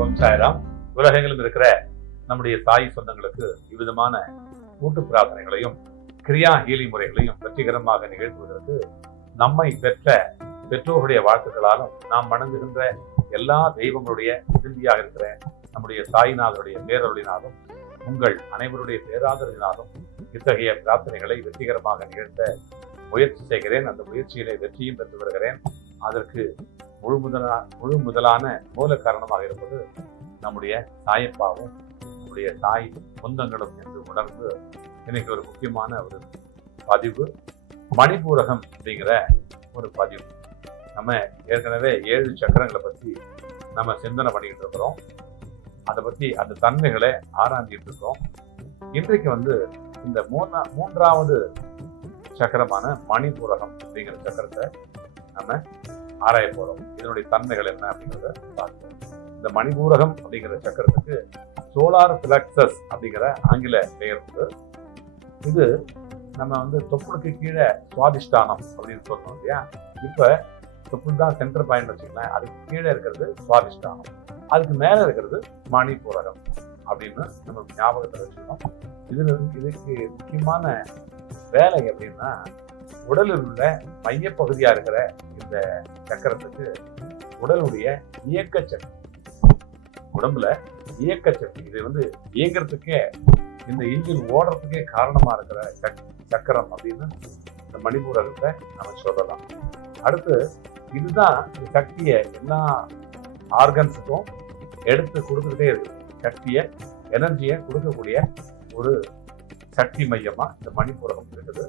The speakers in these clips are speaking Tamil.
ஓம் சாய்ராம். உலகெங்கிலும் இருக்கிற நம்முடைய தாய் சொந்தங்களுக்கு இவ்விதமான கூட்டு பிரார்த்தனைகளையும் கிரியா ஹீலி முறைகளையும் வெற்றிகரமாக நிகழ்த்துவதற்கு நம்மை பெற்ற பெற்றோருடைய வாழ்த்துக்களாலும் நாம் வணங்குகின்ற எல்லா தெய்வங்களுடைய உதவியாக இருக்கிற நம்முடைய தாய்நாதருடைய பேரருளினாலும் உங்கள் அனைவருடைய பேராதரவினாலும் இத்தகைய பிரார்த்தனைகளை வெற்றிகரமாக நிகழ்த்த முயற்சி செய்கிறேன். அந்த முயற்சியிலே வெற்றியும் பெற்று வருகிறேன். அதற்கு முழு முதலான மூல காரணமாக இருப்பது நம்முடைய தாயப்பாவும் நம்முடைய தாய் சொந்தங்களும் என்று உணர்ந்து இன்னைக்கு ஒரு முக்கியமான ஒரு பதிவு, மணிபூரகம் அப்படிங்கிற ஒரு பதிவு. நம்ம ஏற்கனவே 7 சக்கரங்களை பற்றி நம்ம சிந்தனை பண்ணிக்கிட்டு இருக்கிறோம். அதை பற்றி அந்த தன்மைகளை ஆராய்ஞ்சிட்டு இருக்கிறோம். இன்றைக்கு இந்த மூன்றாவது சக்கரமான மணிபூரகம் அப்படிங்கிற சக்கரத்தை நம்ம ஆராய போறோம். இதனுடைய தன்மைகள் என்ன அப்படிங்கிறத பார்க்கிறோம். இந்த மணிபூரகம் அப்படிங்கிற சக்கரத்துக்கு சோலார் பிளக்ஸஸ் அப்படிங்கிற ஆங்கில பெயர் உண்டு. இது நம்ம தொப்புளுக்கு கீழே சுவாதிஷ்டானம் அப்படின்னு சொல்லணும் இல்லையா. இப்ப தொப்புள் தான் சென்டர் பாயிண்ட் வச்சுக்கலாம். அதுக்கு கீழே இருக்கிறது சுவாதிஷ்டானம், அதுக்கு மேல இருக்கிறது மணிபூரகம் அப்படின்னு நம்ம ஞாபகத்தில் வச்சுக்கணும். இதுக்கு முக்கியமான வேலை அப்படின்னா, உடலில் உள்ள மையப்பகுதியா இருக்கிற இந்த சக்கரத்துக்கு உடலுடைய இயக்க சக்தி, உடம்புல இயக்க சக்தி, இது இயங்கிறதுக்கே இந்த இன்ஜின் ஓடுறதுக்கே காரணமா இருக்கிற சக்கரம் அப்படின்னு இந்த மணிபூரகத்தை நம்ம சொல்லலாம். அடுத்து இதுதான் சக்தியை எல்லா ஆர்கன்ஸுக்கும் எடுத்து கொடுத்துக்கிட்டே இருக்கு. சக்தியை, எனர்ஜியை கொடுக்கக்கூடிய ஒரு சக்தி மையமா இந்த மணிபூரகம் இருக்குது.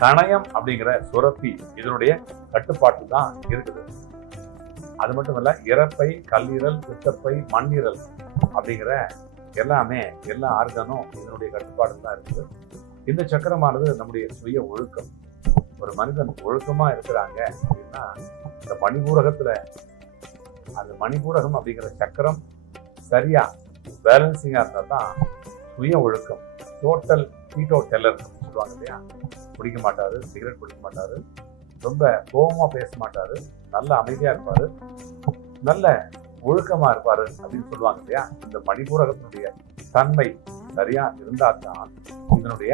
கணயம் அப்படிங்கிற சுரப்பி இதனுடைய கட்டுப்பாட்டு தான் இருக்குது. அது மட்டும் இல்ல, இறப்பை, கல்லீரல், பித்தப்பை, மண்ணீரல் அப்படிங்கிற எல்லாமே எல்லா ஆர்கனும் இதனுடைய கட்டுப்பாடு தான் இருக்குது. இந்த சக்கரமானது நம்முடைய சுய ஒழுக்கம். ஒரு மனிதன் ஒழுக்கமா இருக்கிறாங்க அப்படின்னா இந்த மணிபூரகத்துல, அந்த மணிபூரகம் அப்படிங்கிற சக்கரம் சரியா பேலன்சிங்கா இருந்தா தான் சுய ஒழுக்கம். டோட்டல் டீட்டோ டெல்லர் சொல்லுவாங்க இல்லையா. குடிக்க மாட்டாரு, சிகரெட் குடிக்க மாட்டாரு, ரொம்ப கோபமா பேச மாட்டாரு, நல்ல அமைதியா இருப்பாரு, நல்ல ஒழுக்கமா இருப்பாரு அப்படின்னு சொல்லுவாங்க இல்லையா. இந்த மணிபூரகத்தினுடைய தன்மை சரியா இருந்தா தான் இதனுடைய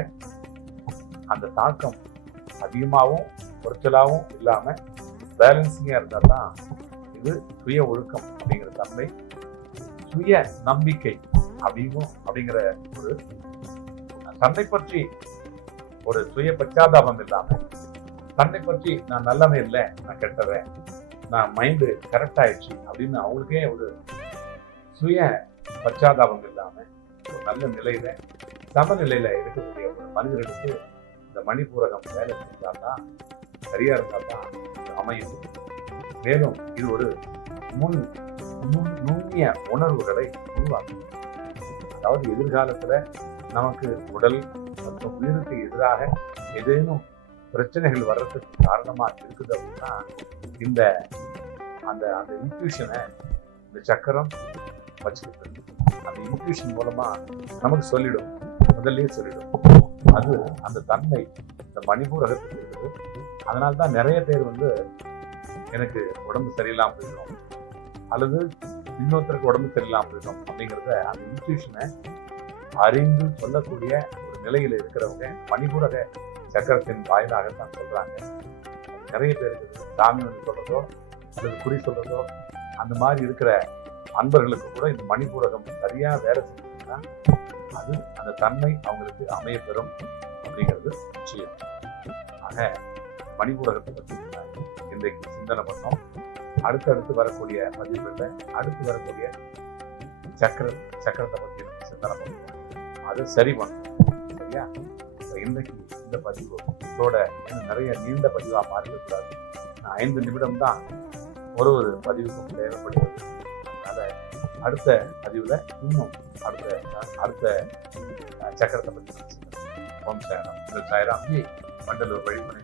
அந்த தாக்கம் அதிகமாகவும் குறைச்சலாகவும் இல்லாம பேலன்சிங்கா இருந்தா தான் இது சுய ஒழுக்கம் அப்படிங்கிற தன்மை, சுய நம்பிக்கை அப்படிங்கிற ஒரு தன்னை பற்றி ஒரு சுய பச்சாதாபம் இல்லாம, தன்னை பற்றி நான் நல்லவே இல்லை, நான் கெட்டவன், நான் மைண்டு கரெக்ட் ஆயிடுச்சு அப்படின்னு அவங்களுக்கே ஒரு சுய பச்சாதாபம் இல்லாம ஒரு நல்ல நிலையில, சமநிலையில இருக்கக்கூடிய ஒரு மனிதர்களுக்கு இந்த மணிபூரகம் வேலை செஞ்சால்தான், சரியா இருந்தால்தான் அமையுது. மேலும் இது ஒரு நுண்ணிய உணர்வுகளை உருவாக்கும். அதாவது எதிர்காலத்துல நமக்கு உடல் மற்றும் உயிருக்கு எதிராக ஏதேனும் பிரச்சனைகள் வர்றதுக்கு காரணமா இருக்குது அப்படின்னா அந்த இன்ட்யூஷனை இந்த சக்கரம் வச்சுக்கிட்டு அந்த இன்ட்யூஷன் மூலமா நமக்கு சொல்லிடும், முதல்லயே சொல்லிடும். அது அந்த தன்மை இந்த மணிபூரகத்துக்கு இருக்குது. அதனால்தான் நிறைய பேர் எனக்கு உடம்பு சரியில்லாம போயிடும் அல்லது இன்னொருத்தருக்கு உடம்பு சரியில்லாம போயிடும் அப்படிங்கிறத அந்த இன்ட்யூஷனை அறிந்து சொல்லக்கூடிய ஒரு நிலையில இருக்கிறவங்க மணிபூரக சக்கரத்தின் வாயிலாகத்தான் சொல்றாங்க. நிறைய பேருக்கு சாமி சொல்றதோ அல்லது குறி சொல்றதோ அந்த மாதிரி இருக்கிற அன்பர்களுக்கு கூட இந்த மணிபூரகம் சரியா வேலை செஞ்சதுன்னா அது அந்த தன்மை அவங்களுக்கு அமைய பெறும் அப்படிங்கிறது நிச்சயம். ஆக மணிபூரகத்தை பற்றி இன்றைக்கு சிந்தனை பண்ணோம். அடுத்தடுத்து வரக்கூடிய பதிவுகளை, அடுத்து வரக்கூடிய சக்கரத்தை பற்றி சிந்தனை பண்ணுவோம். அது சரி பண்ணும். சரியா? இன்றைக்கு இந்த பதிவு இதோட நிறைய நீண்ட பதிவாக மாறிவிடக்கூடாது. 5 நிமிடம் தான் ஒரு பதிவுக்கும் தேவைப்படுகிறது. அதனால அடுத்த பதிவுல இன்னும் அடுத்த சக்கரத்தை பற்றி ஓம் சாய்ராம். சாய்ராம் மண்டலூர் வழிபணி